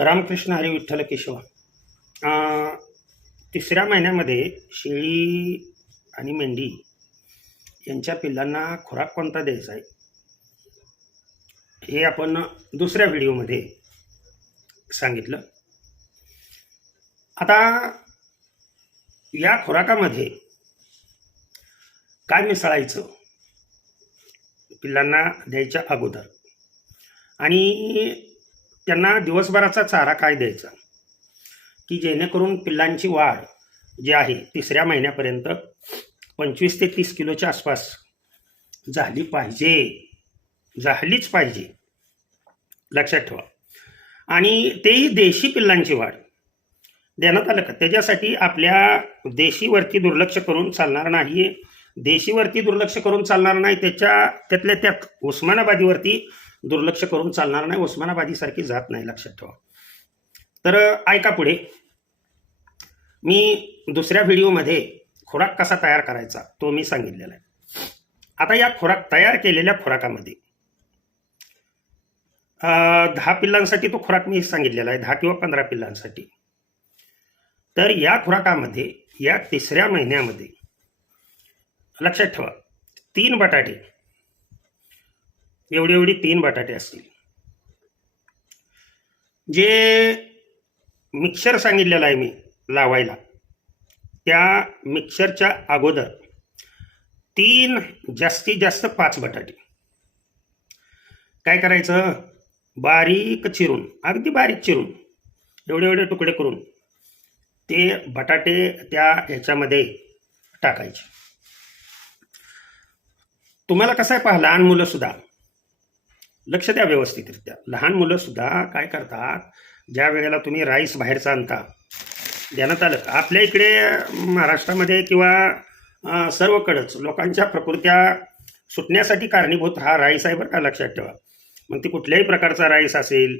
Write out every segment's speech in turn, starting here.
रामकृष्ण हरी विठ्ठल केशव. तिसऱ्या महिन्यामध्ये शेळी आणि मेंढी यांच्या पिल्लांना खुराक कोणता द्यायचा आहे? हे आपण दुसऱ्या व्हिडिओमध्ये सांगितलं. आता या खुराकामध्ये काय मिसळायचं? पिल्लांना द्यायच्या अगोदर. आणि त्यांना दिवसभराचा चारा काय द्यायचा? की जेणेकरून पिल्लांची वाढ जी आहे तिसऱ्या महिन्यापर्यंत पंचवीस ते तीस किलोच्या आसपास झाली पाहिजे. झालीच पाहिजे. लक्षात ठेवा. आणि तेही देशी पिल्लांची वाढ. देण्यात आलं का? त्याच्यासाठी आपल्या देशीवरती दुर्लक्ष करून चालणार नाही देशीवरती दुर्लक्ष करून चालणार नाही. त्याच्या त्यातल्या त्यात उस्मानाबादीवरती दुर्लक्ष करून चालणार नाही उस्मानाबादीसारखी जात नाही लक्षात ठेवा. तर ऐका पुढे. मी दुसऱ्या व्हिडिओमध्ये खुराक कसा तयार करायचा तो मी सांगितलेला आहे. आता या खुराक तयार केलेल्या खुराकामध्ये दहा पिल्लांसाठी तो खुराक मी सांगितलेला आहे दहा किंवा पंधरा पिल्लांसाठी. तर या खुराकामध्ये या तिसऱ्या महिन्यामध्ये लक्षात ठेवा तीन बटाटे एवढी एवढी तीन बटाटे असतील. जे मिक्सर सांगितलेलं आहे मी लावायला त्या मिक्सरच्या अगोदर तीन जास्तीत जास्त पाच बटाटे. काय करायचं? बारीक चिरून अगदी बारीक चिरून एवढे एवढे तुकडे करून ते बटाटे त्या ह्याच्यामध्ये टाकायचे. तुम्हाला कसं आहे पहा लहान मुलं सुद्धा लक्ष द्या व्यवस्थितरित्या. लहान मुलंसुद्धा काय करतात? ज्या वेळेला तुम्ही राईस बाहेरचा आणता देण्यात आलं का? आपल्या इकडे महाराष्ट्रामध्ये किंवा सर्वकडंच लोकांच्या प्रकृत्या सुटण्यासाठी कारणीभूत हा राईस आहे बरं का लक्षात ठेवा. मग ती कुठल्याही प्रकारचा राईस असेल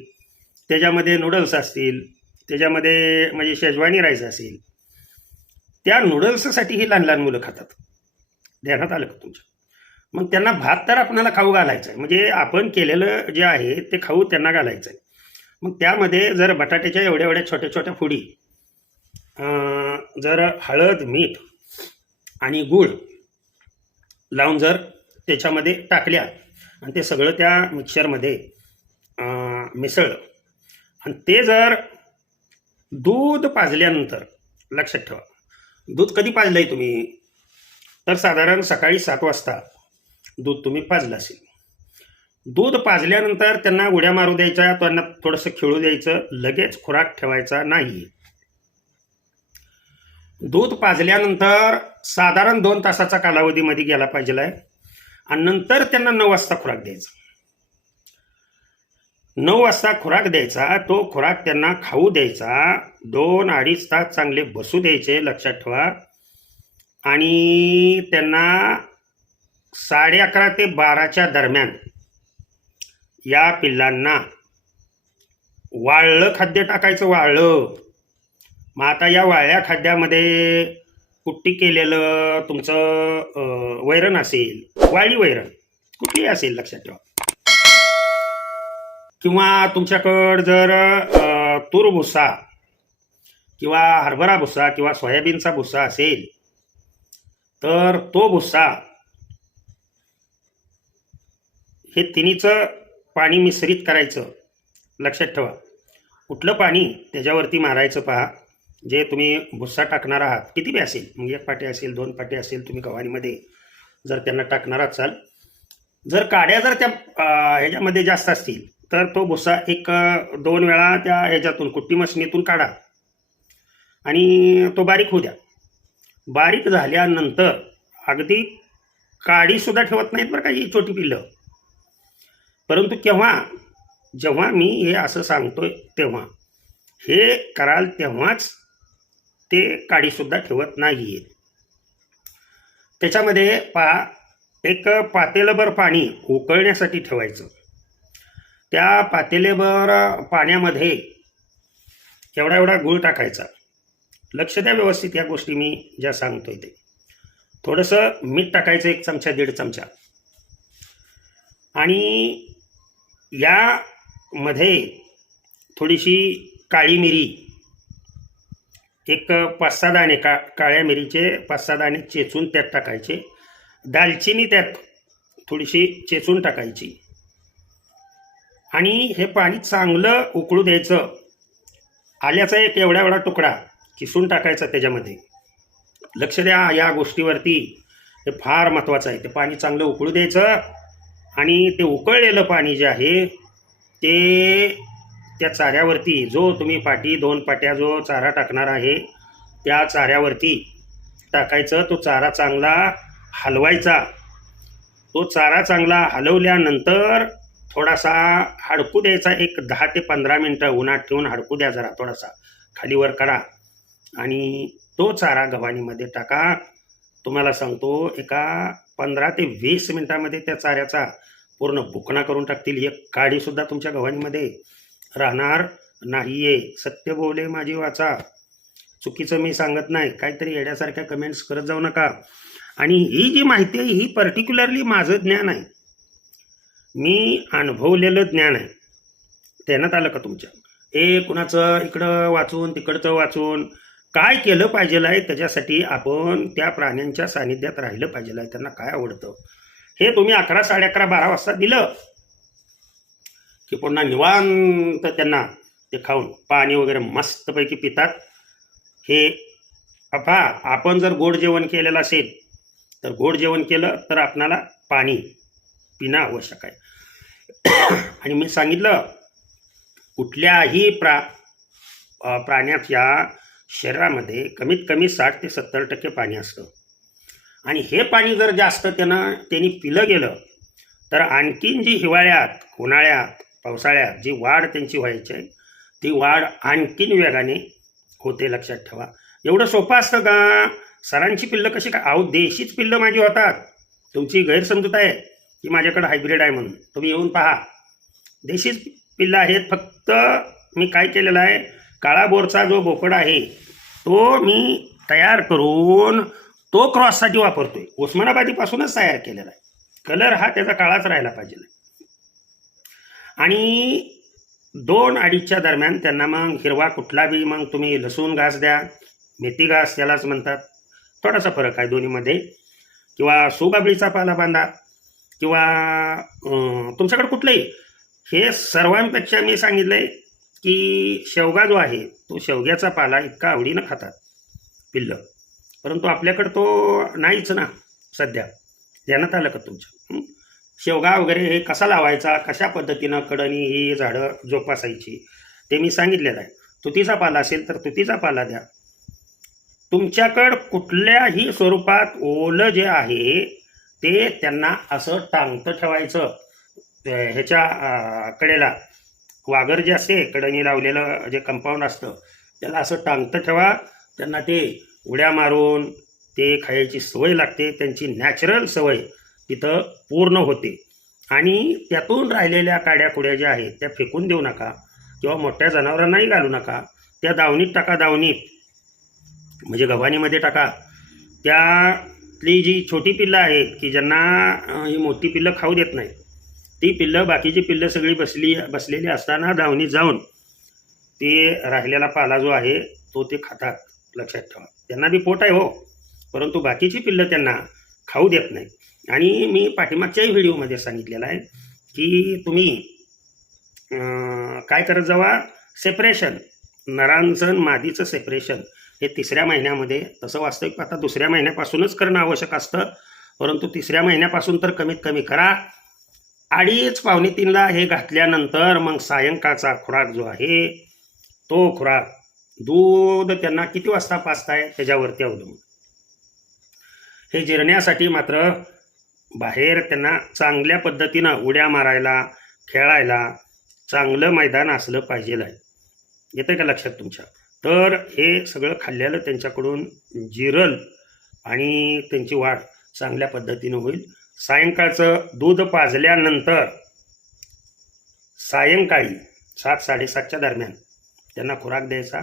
त्याच्यामध्ये नूडल्स असतील त्याच्यामध्ये म्हणजे शेजवानी राईस असेल त्या नूडल्ससाठी ही लहान लहान मुलं खातात. ध्यानात आलं का तुमच्या? मग त्यांना भात तर आपणाला खाऊ घालायचं आहे म्हणजे आपण केलेलं जे आहे ते खाऊ त्यांना घालायचं आहे मग त्यामध्ये जर बटाट्याच्या एवढ्या एवढ्या छोट्या छोट्या फुडी जर हळद मीठ आणि गूळ लावून जर त्याच्यामध्ये टाकल्या आणि ते सगळं त्या मिक्सरमध्ये मिसळलं आणि ते जर दूध पाजल्यानंतर लक्षात ठेवा दूध कधी पाजलं आहे तुम्ही? तर साधारण सकाळी सात वाजता दूध तुम्ही पाजलं असेल. दूध पाजल्यानंतर त्यांना उड्या मारू द्यायच्या त्यांना थोडंसं खेळू द्यायचं लगेच खुराक ठेवायचा नाही. दूध पाजल्यानंतर साधारण दोन तासाचा कालावधीमध्ये गेला पाहिजे आहे आणि नंतर त्यांना नऊ वाजता खुराक द्यायचा. नऊ वाजता खुराक द्यायचा तो खुराक त्यांना खाऊ द्यायचा दोन अडीच तास चांगले बसू द्यायचे लक्षात ठेवा. आणि त्यांना साडे अकरा ते बाराच्या दरम्यान या पिल्लांना वाळलं खाद्य टाकायचं वाळलं. मग आता या वाळल्या खाद्यामध्ये कुट्टी केलेलं तुमचं वैरण असेल वाळी वैरण कुठली असेल लक्षात ठेवा. किंवा तुमच्याकडं जर तूर भुसा किंवा हरभरा भुसा किंवा सोयाबीनचा भुसा असेल तर तो भुसा हे तिन्हीचं पाणी मिश्रित करायचं. लक्षात ठेवा. कुठलं पाणी त्याच्यावरती मारायचं पहा. जे तुम्ही भुस्सा टाकणार आहात. किती बी असेल. मग एक पाटी असेल दोन पाटी असेल तुम्ही गव्हाणीमध्ये जर त्यांना टाकणार असाल. जर काड्या जर त्या ह्याच्यामध्ये जास्त असतील तर तो भुस्सा एक दोन वेळा त्या ह्याच्यातून कुट्टी मशनीतून काढा. आणि तो बारीक होऊ द्या. बारीक झाल्यानंतर अगदी काडीसुद्धा ठेवत नाहीत बरं का ही छोटी पिल्लं. परंतु केव्हा जेव्हा मी हे असं सांगतो तेव्हा हे कराल तेव्हाच ते काडीसुद्धा ठेवत नाही आहेत त्याच्यामध्ये पा एक पातेलभर पाणी उकळण्यासाठी ठेवायचं. त्या पातेलेभर पाण्यामध्ये एवढा एवढा गूळ टाकायचा. लक्ष द्या व्यवस्थित या गोष्टी मी ज्या सांगतोय ते. थोडंसं मीठ टाकायचं एक चमचा दीड चमचा. आणि यामध्ये थोडीशी काळी मिरी एक पाच सहा दाणे का काळ्या मिरीचे पाच सहा दाणे चेचून त्यात टाकायचे. दालचिनी त्यात थोडीशी चेचून टाकायची. आणि हे पाणी चांगलं उकळू द्यायचं. आल्याचा एक एवढा एवढा तुकडा किसून टाकायचा त्याच्यामध्ये. लक्ष द्या या गोष्टीवरती. हे फार महत्त्वाचं आहे. ते पाणी चांगलं उकळू द्यायचं. आणि ते उकळलेलं पाणी जे आहे ते त्या चाऱ्यावरती जो तुम्ही पाटी दोन पाट्या जो चारा टाकणार आहे त्या चाऱ्यावरती टाकायचं. तो चारा चांगला हलवायचा. तो चारा चांगला हलवल्यानंतर थोडासा हडकू द्यायचा. एक दहा ते पंधरा मिनटं उन्हात ठेवून हडकू द्या जरा थोडासा. खालीवर करा. आणि तो चारा गव्हाणीमध्ये टाका. तुम्हाला सांगतो एका पंधरा ते वीस मिनटामध्ये त्या चाऱ्याचा पूर्ण बुकणा करून टाकतील. एक काडीसुद्धा तुमच्या गव्हाणीमध्ये राहणार नाही आहे सत्य बोले माझी वाचा. चुकीचं मी सांगत नाही. काहीतरी येण्यासारख्या कमेंट्स करत जाऊ नका. आणि ही जी माहिती आहे ही पर्टिक्युलरली माझं ज्ञान आहे. मी अनुभवलेलं ज्ञान आहे. देण्यात आलं का तुमच्या? ए कुणाचं? इकडं वाचून तिकडचं वाचून. काय केलं पाहिजे आहे त्याच्यासाठी आपण त्या प्राण्यांच्या सानिध्यात राहिलं पाहिजे आहे त्यांना काय आवडतं? हे तुम्ही अकरा साडे अकरा बारा वाजता दिलं की पुन्हा निवांत त्यांना ते खाऊन पाणी वगैरे मस्तपैकी पितात. हे अफा आपण जर गोड जेवण केलेलं असेल तर गोड जेवण केलं तर आपणाला पाणी पिणं आवश्यक आहे. आणि मी सांगितलं कुठल्याही प्रा प्राण्याच्या शरीरामध्ये कमीत कमी साठ ते सत्तर टक्के पाणी असतं. आणि हे पाणी जर जास्त त्यानं त्यांनी पिलं गेलं तर आणखीन जी हिवाळ्यात उन्हाळ्यात पावसाळ्यात जी वाढ त्यांची व्हायची आहे ती वाढ आणखीन वेगाने होते लक्षात ठेवा. एवढं सोपं असतं का? सरांची पिल्लं कशी का अहो देशीच पिल्लं माझी होतात. तुमची गैरसमजूत आहे की माझ्याकडे हायब्रिड आहे म्हणून. तुम्ही येऊन पहा. देशीच पिल्लं आहेत फक्त मी काय केलेलं आहे? काळा बोरचा जो बोकड आहे तो मी तयार करून तो क्रॉससाठी वापरतोय. उस्मानाबादीपासूनच तयार केलेला आहे. कलर हा त्याचा काळाच राहायला पाहिजे. आणि दोन अडीचच्या दरम्यान त्यांना मग हिरवा कुठला बी मग तुम्ही लसूण घास द्या मेथी घास त्यालाच म्हणतात. थोडासा फरक आहे दोन्हीमध्ये. किंवा सुगाबळीचा पाला बांधा किंवा तुमच्याकडे कुठलंही. हे सर्वांपेक्षा मी सांगितलं आहे की शेवगा जो आहे तो शेवग्याचा पाला इतका आवडीनं खातात पिल्लं. परंतु आपल्याकडं तो नाहीच ना सध्या. ध्यानात आलं का तुमच्या? शेवगा वगैरे हे कसा लावायचा कशा पद्धतीनं कडणी ही झाडं जोपासायची ते मी सांगितलेलं आहे. तुतीचा पाला असेल तर तुतीचा पाला द्या. तुमच्याकडं कुठल्याही स्वरूपात ओलं जे आहे ते त्यांना असं टांगतं ठेवायचं ह्याच्या कडेला. वागर जे असते कडणी लावलेलं जे कंपाऊंड असतं त्याला असं टांगतं ठेवा. त्यांना ते उड्या मारून ते खायची सवय लागते. त्यांची नॅचरल सवय तिथं पूर्ण होते. आणि त्यातून राहिलेल्या काड्या कुड्या ज्या आहेत त्या फेकून देऊ नका किंवा मोठ्या जनावरांनाही घालू नका. त्या दावणीत टाका दावणीत. म्हणजे गव्हाणीमध्ये टाका. त्यातली जी छोटी पिल्लं आहेत की ज्यांना ही मोठी पिल्लं खाऊ देत नाही ती पिल्लं बाकीची पिल्लं सगळी बसली बसलेली असताना धावणी जाऊन ते राहिलेला पाला जो आहे तो ते खातात लक्षात ठेवा. त्यांना बी पोट आहे हो परंतु बाकीची पिल्लं त्यांना खाऊ देत नाही आणि मी पाठीमागच्याही व्हिडिओमध्ये सांगितलेलं आहे की तुम्ही काय करत जावा? सेपरेशन नरांचं आणि मादीचं सेपरेशन हे तिसऱ्या महिन्यामध्ये तसं वास्तविक आता दुसऱ्या महिन्यापासूनच करणं आवश्यक असतं परंतु तिसऱ्या महिन्यापासून तर कमीत कमी करा. अडीच पावणे तीनला हे घातल्यानंतर मग सायंकाळचा खुराक जो आहे तो खुराक दूध त्यांना किती वाजता पाचताय त्याच्यावरती अवलंबून. हे जिरण्यासाठी मात्र बाहेर त्यांना चांगल्या पद्धतीनं उड्या मारायला खेळायला चांगलं मैदान असलं पाहिजे आहे. येतं का लक्षात तुमच्या? तर हे सगळं खाल्लेलं त्यांच्याकडून जिरल आणि त्यांची वाढ चांगल्या पद्धतीनं होईल. सायंकाळचं दूध पाजल्यानंतर सायंकाळी सात साडेसातच्या दरम्यान त्यांना खुराक द्यायचा.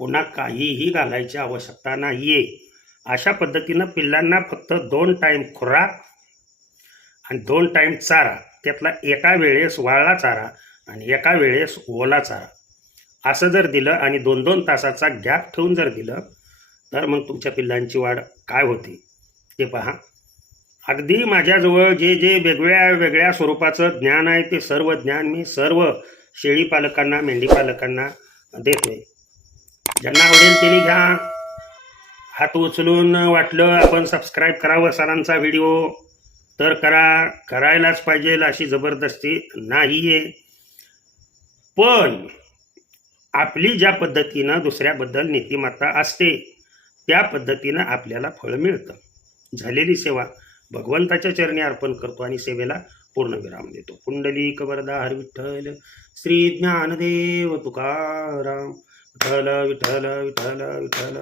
पुन्हा काहीही घालायची आवश्यकता नाही आहे अशा पद्धतीनं पिल्लांना फक्त दोन टाईम खुराक आणि दोन टाईम चारा त्यातला एका वेळेस वाळला चारा आणि एका वेळेस ओला चारा. असं जर दिलं आणि दोन दोन तासाचा गॅप ठेवून जर दिलं तर मग तुमच्या पिल्लांची वाढ काय होते? ते पहा. अगदी माझ्याजवळ जे जे वेगवेगळ्या वेगळ्या स्वरूपाचं ज्ञान आहे ते सर्व ज्ञान मी सर्व शेळी पालकांना मेंढी पालकांना देतोय. ज्यांना आवडेल त्यांनी घ्या. हात उचलून वाटलं आपण सबस्क्राईब करावं सरांचा व्हिडिओ तर करा करायलाच पाहिजे अशी जबरदस्ती नाही आहे पण आपली ज्या पद्धतीनं दुसऱ्याबद्दल नीतिमत्ता असते त्या पद्धतीनं आपल्याला फळ मिळतं. झालेली सेवा भगवंताच्या चरणी अर्पण करतो आणि सेवेला पूर्णविराम देतो. कुंडली कबरदा हर विठ्ठल श्री ज्ञानदेव तुकाराम विठ्ठल विठ्ठल विठ्ठल विठ्ठल.